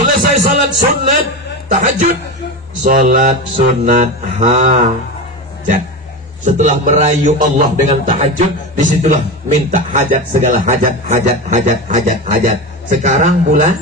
Selesai salat sunat tahajud, salat sunat hajat. Setelah merayu Allah dengan tahajud, disitulah minta hajat, segala hajat, hajat. Sekarang bulan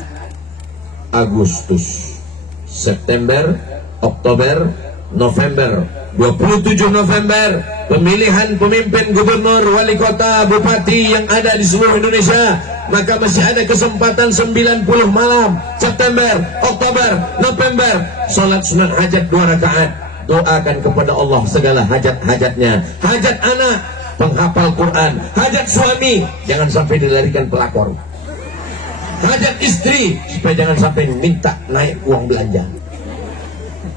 Agustus, September, Oktober, November. 27 November pemilihan pemimpin gubernur, wali kota, bupati yang ada di seluruh Indonesia. Maka masih ada kesempatan 90 malam, September, Oktober, November, salat sunat hajat 2 rakaat. Doakan kepada Allah segala hajat-hajatnya. Hajat anak, penghafal Quran. Hajat suami, jangan sampai dilarikan pelakor. Hajat istri, supaya jangan sampai minta naik uang belanja.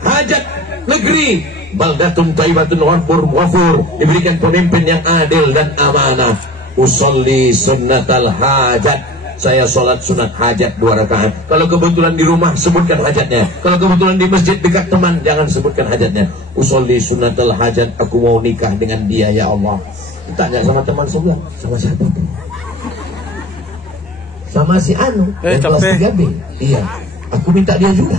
Hajat negeri, baldatun thayyibatun wafur, diberikan pemimpin yang adil dan amanah. Usolli sunnatal hajat, saya sholat sunat hajat 2 rakaat. Kalau kebetulan di rumah, sebutkan hajatnya. Kalau kebetulan di masjid dekat teman, jangan sebutkan hajatnya. Usolli sunnatal hajat, aku mau nikah dengan dia ya Allah. Ditanya sama teman sebelah, sama siapa tuh? Sama si Anu yang kelas 3B. Iya, aku minta dia juga.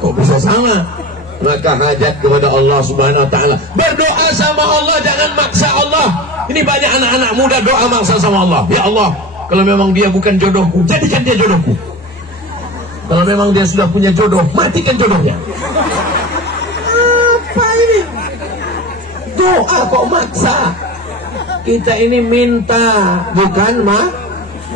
Kok bisa sama? Maka hajat kepada Allah Subhanahu wa ta'ala. Berdoa sama Allah, jangan maksa Allah. Ini banyak anak-anak muda doa maksa sama Allah. Ya Allah, kalau memang dia bukan jodohku, jadikan dia jodohku. Kalau memang dia sudah punya jodoh, matikan jodohnya. Apa ini? Doa kok maksa? Kita ini minta, bukan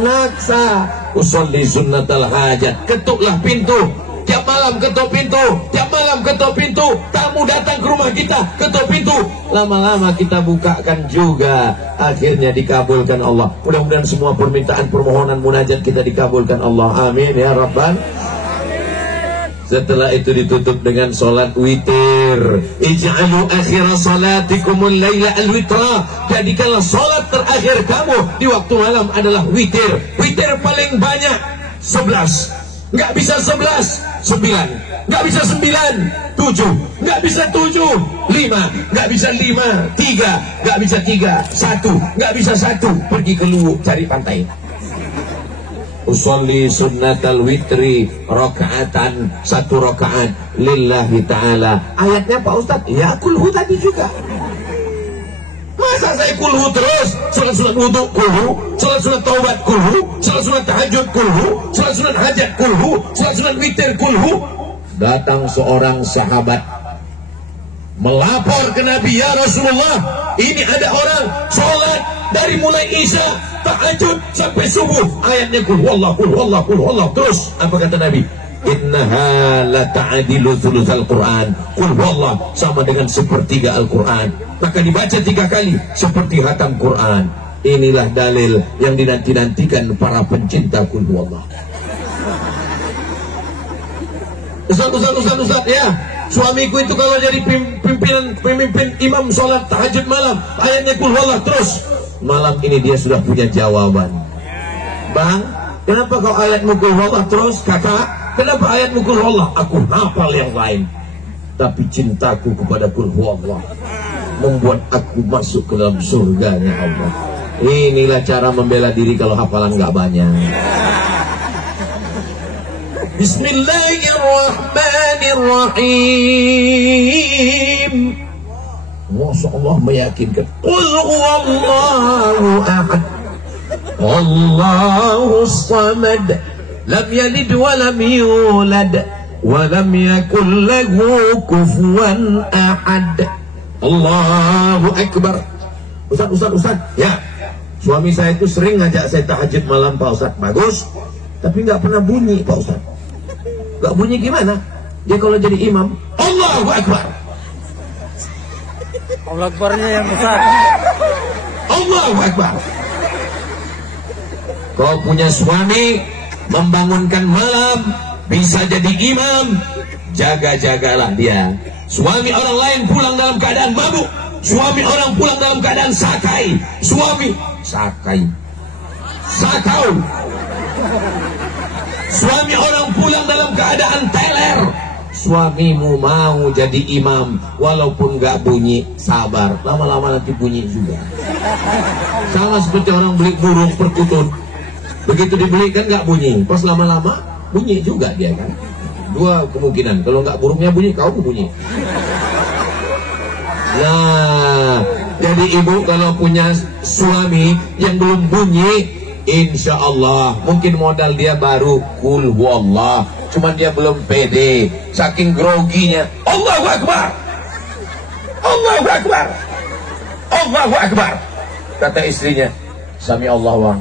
maksa. Usolli sunnatal hajat. Ketuklah pintu. Tiap malam ketuk pintu, tiap malam ketuk pintu. Tamu datang ke rumah kita, ketuk pintu. Lama-lama kita bukakan juga. Akhirnya dikabulkan Allah. Mudah-mudahan semua permintaan, permohonan, munajat kita dikabulkan Allah. Amin ya Rabbal. Setelah itu ditutup dengan sholat witir. Ij'alu akhir salatikumul laila al-witra. Jadikanlah sholat terakhir kamu di waktu malam adalah witir. Witir paling banyak 11. Nggak bisa 11, 9. Nggak bisa 9, 7. Nggak bisa 7, 5. Nggak bisa 5, 3. Nggak bisa 3, 1. Nggak bisa 1, pergi ke Luwu cari pantai. Usolli sunnatal witri rakaatan, 1 rakaat lillahi ta'ala. Ayatnya Pak Ustadz, ya kulhu tadi juga. Masa saya kulhu terus? Salat sunat wudu kulhu, salat sunat taubat kulhu, salat sunat tahajud kulhu, salat sunat hajat kulhu, salat sunat witir kulhu. Datang seorang sahabat melapor ke Nabi, ya Rasulullah, ini ada orang sholat dari mulai isya, tahajud sampai subuh, ayatnya kulhu Allah, kulhu Allah, kulhu Allah. Terus apa kata Nabi? Innaha la ta'adilu thulutsal Quran. Qul huwallah sama dengan 1/3 Al-Quran. Maka dibaca 3 kali seperti khatam Quran. Inilah dalil yang dinanti-nantikan para pencinta qul huwallah. Ustaz ya, suamiku itu kalau jadi pemimpin imam sholat tahajud malam, ayatnya qul huwallah terus. Malam ini dia sudah punya jawaban. Bang, kenapa kau ayatmu qul huwallah terus? Kakak, kenapa ayat qul huwallah? Aku hafal yang lain, tapi cintaku kepada qul huwallah membuat aku masuk ke dalam surganya Allah. Inilah cara membela diri kalau hafalan nggak banyak. Bismillahirrahmanirrahim. Masya Allah meyakinkan. Qul huwallahu ahad, Allahu samad, lam yalid wa lam yulad wa lam yakul lahu kufuwan ahad. Allahu akbar. Ustaz, ya, suami saya itu sering ngajak saya tahajud malam Pak Ustaz. Bagus, tapi nggak pernah bunyi Pak Ustaz. Nggak bunyi gimana? Dia kalau jadi imam, Allahu akbar. Allahu akbarnya yang besar. Allahu akbar. Kau punya suami membangunkan malam, bisa jadi imam, jaga-jagalah dia. Suami orang lain pulang dalam keadaan mabuk, suami orang pulang dalam keadaan sakai, sakau. Suami orang pulang dalam keadaan teler. Suamimu mau jadi imam, walaupun gak bunyi, sabar, lama-lama nanti bunyi juga. Sama seperti orang beli burung perkutut. Begitu dibelikan nggak bunyi, pas lama-lama bunyi juga dia kan. Dua kemungkinan, kalau nggak burungnya bunyi, kau bunyi. Nah, jadi ibu kalau punya suami yang belum bunyi, insya Allah mungkin modal dia baru kul huwallah, cuman dia belum pede, saking groginya. Allahu Akbar, Allahu Akbar, Allahu Akbar. Kata istrinya, sami Allah wang.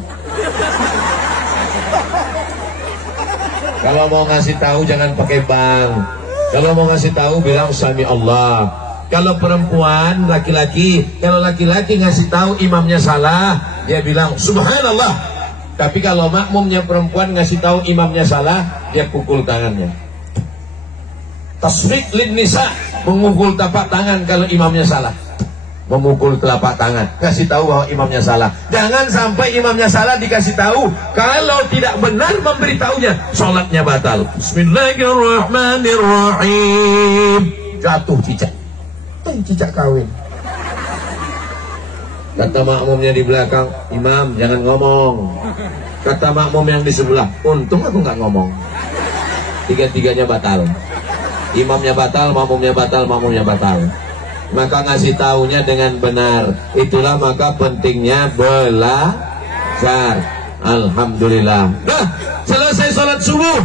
Kalau mau ngasih tahu jangan pakai bang. Kalau mau ngasih tahu bilang sami Allah. Kalau perempuan, laki-laki, kalau laki-laki ngasih tahu imamnya salah, dia bilang subhanallah. Tapi kalau makmumnya perempuan ngasih tahu imamnya salah, dia pukul tangannya. Tasrik lin nisa, memukul telapak tangan kalau imamnya salah. Memukul telapak tangan, kasih tahu bahwa imamnya salah. Jangan sampai imamnya salah dikasih tahu. Kalau tidak benar memberitahunya, sholatnya batal. Bismillahirrahmanirrahim. Jatuh cicak. Cicak kawin. Kata makmumnya di belakang, imam jangan ngomong. Kata makmum yang di sebelah, untung aku nggak ngomong. Tiga-tiganya batal. Imamnya batal, makmumnya batal, makmumnya batal. Maka ngasih taunya dengan benar. Itulah maka pentingnya belajar. Alhamdulillah. Nah, selesai sholat subuh,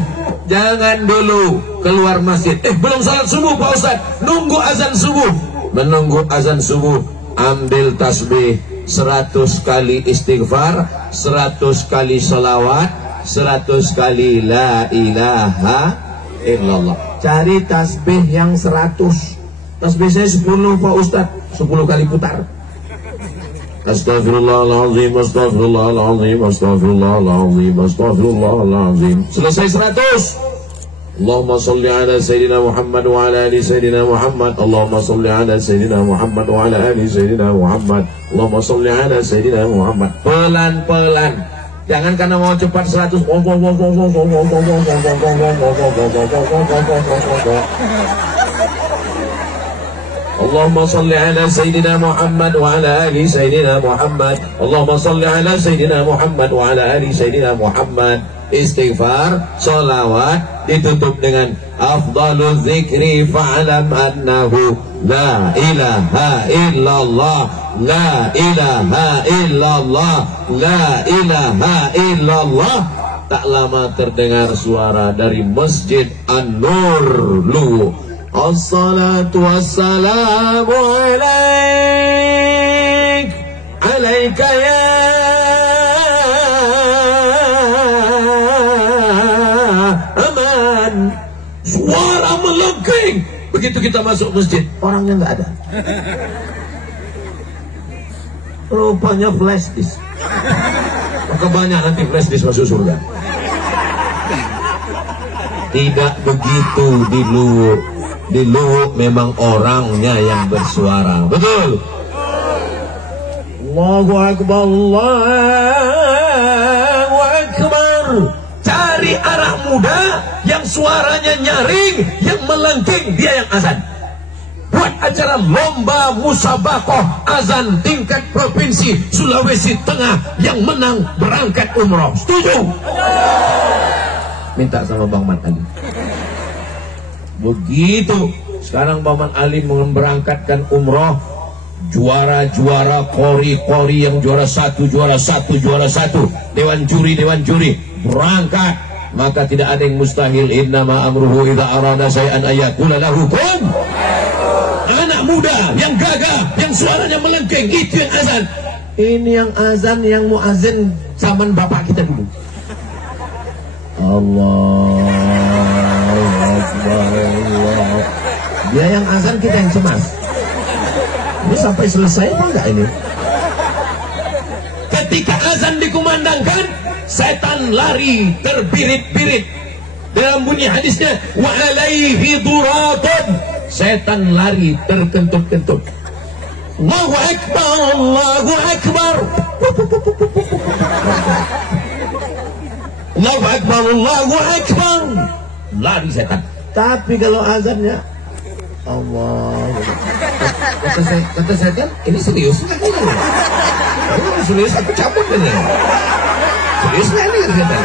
jangan dulu keluar masjid. Belum sholat subuh Pak Ustaz, nunggu azan subuh. Menunggu azan subuh, ambil tasbih 100 kali istighfar, 100 kali salawat, 100 kali la ilaha illallah. Cari tasbih yang 100. Tasbih saya 10 Pak Ustaz, 10 kali putar. Astagfirullahaladzim, astagfirullahaladzim, astagfirullahaladzim, astagfirullahaladzim. Selesai 100. Allahumma salli ala Sayyidina Muhammad wa ala ali Sayyidina Muhammad. Allahumma salli ala Sayyidina Muhammad wa ala ali Sayyidina Muhammad. Allahumma salli ala Sayyidina Muhammad. Pelan-pelan. Jangan karena mau cepat 100. Allahumma salli ala Sayyidina Muhammad wa ala ali Sayyidina Muhammad. Allahumma salli ala Sayyidina Muhammad wa ala ali Sayyidina Muhammad. Istighfar, salawat, ditutup dengan afdalul zikri fa'alam annahu la ilaha illallah, la ilaha illallah, la ilaha illallah. Tak lama terdengar suara dari Masjid An-Nur Luwu. Assalatu wassalamu alaik, alaika ya aman. Suara melengking. Begitu kita masuk masjid, orangnya nggak ada. Rupanya flash disk. Maka banyak nanti flash disk masuk surga. Tidak begitu di Luwu. Di Luwu memang orangnya yang bersuara. Betul. Allahu Akbar, Allahu Akbar. Cari anak muda yang suaranya nyaring, yang melengking, dia yang azan. Buat acara lomba musabakoh azan tingkat provinsi Sulawesi Tengah, yang menang berangkat umroh. Setuju? Minta sama Bang Mat Ali. Begitu sekarang Bang Mat Ali memberangkatkan umroh, juara-juara kori-kori yang juara satu, dewan juri berangkat. Maka tidak ada yang mustahil. Innama amruhu idza arada syai'an ayaqula lahu kun. Anak muda yang gagah, yang suaranya melengking, itu yang azan. Ini yang azan, yang muazin zaman bapak kita dulu. Allah Akbar, Allah. Dia yang azan, kita yang cemas. Ini sampai selesai apa enggak ini? Ketika azan dikumandangkan, setan lari terbirit-birit. Dalam bunyi hadisnya, wa alaihi duratun. Setan lari terkentut-kentut. Allahu Akbar, Allahu Akbar. Allahu Akbar, Allahu Akbar. Lari setan. Tapi kalau azannya Allah, kata setan, ini serius. Ini serius, aku cabut ini. Serius sekali kata.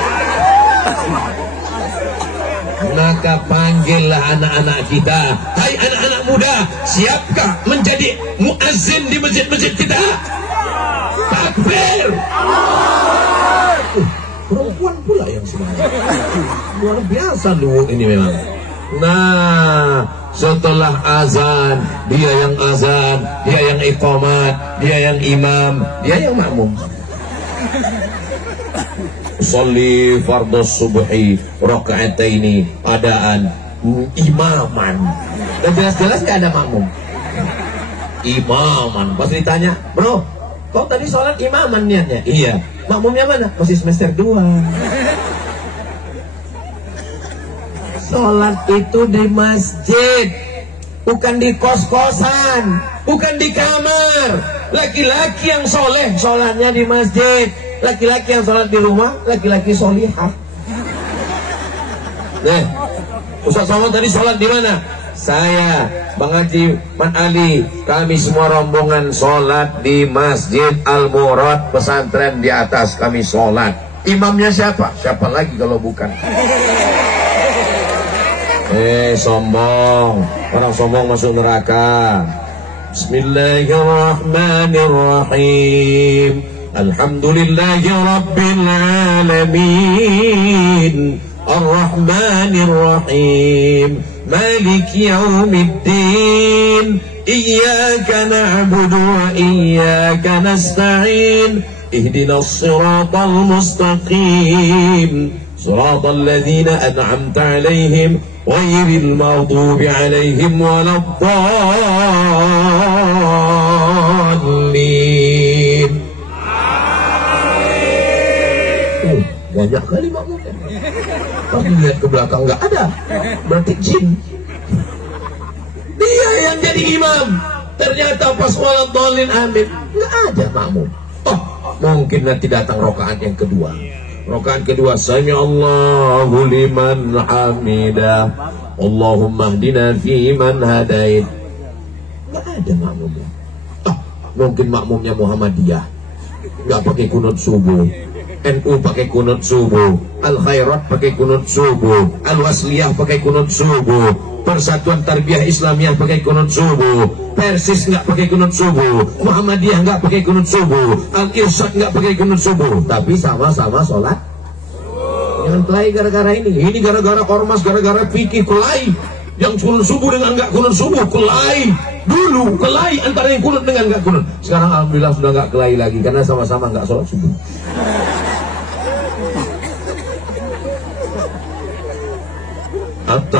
Maka panggillah anak-anak kita. Hai anak-anak muda, siapkah menjadi muazzin di masjid-masjid kita? Takbir. Perempuan pula yang semangat. Luar biasa dulu ini memang. Nah, setelah azan, dia yang azan, dia yang iqamat, dia yang imam, dia yang makmum. Sholli fardhus subhi raka'ataini adaan imaman. Dan jelas-jelas nggak ada makmum. Imaman. Pas ditanya, bro, kau tadi sholat imaman niatnya? Iya. Makmumnya mana? Masih semester 2. Sholat itu di masjid, bukan di kos-kosan, bukan di kamar. Laki-laki yang soleh sholatnya di masjid, laki-laki yang sholat di rumah, laki-laki solihah. Nih, Ustaz Somad tadi sholat di mana? Saya, Bang Haji, Man Ali, kami semua rombongan sholat di Masjid Al-Murad pesantren di atas. Kami sholat. Imamnya siapa? Siapa lagi kalau bukan? Sombong. Orang sombong masuk neraka. Bismillahirrahmanirrahim. Alhamdulillahi Rabbil Alamin. Ar-Rahmanir-Rahim. Maliki Yawmiddin. Iyyaka na'budu wa iyyaka nasta'in. Ihdinas siratal mustaqim. Siratal ladzina an'amta 'alaihim ghairil maghdubi 'alaihim waladdallin. Banyak kali makmumnya. Pas dilihat ke belakang nggak ada, berarti jin. Dia yang jadi imam. Ternyata pas waladdallin amin, nggak ada makmum. Oh, mungkin nanti datang rakaat yang kedua. Rakaat kedua, sami Allahu liman hamidah. Allahumma hdina fi man hadait. Nggak ada makmumnya. Oh, mungkin makmumnya Muhammadiyah. Nggak pakai kunut subuh. NU pakai kunut subuh, Al-Khairat pakai kunut subuh, Al-Wasliyah pakai kunut subuh, Persatuan Tarbiyah Islamiyah pakai kunut subuh, Persis nggak pakai kunut subuh, Muhammadiyah nggak pakai kunut subuh, Al-Irsyad nggak pakai kunut subuh, tapi sama-sama sholat. Jangan kelahi gara-gara ini. Ini gara-gara ormas, gara-gara fikih kelahi. Yang kunut subuh dengan nggak kunut subuh kelahi. Dulu kelahi antara yang kunut dengan nggak kunut. Sekarang alhamdulillah sudah nggak kelahi lagi karena sama-sama nggak sholat subuh. Atau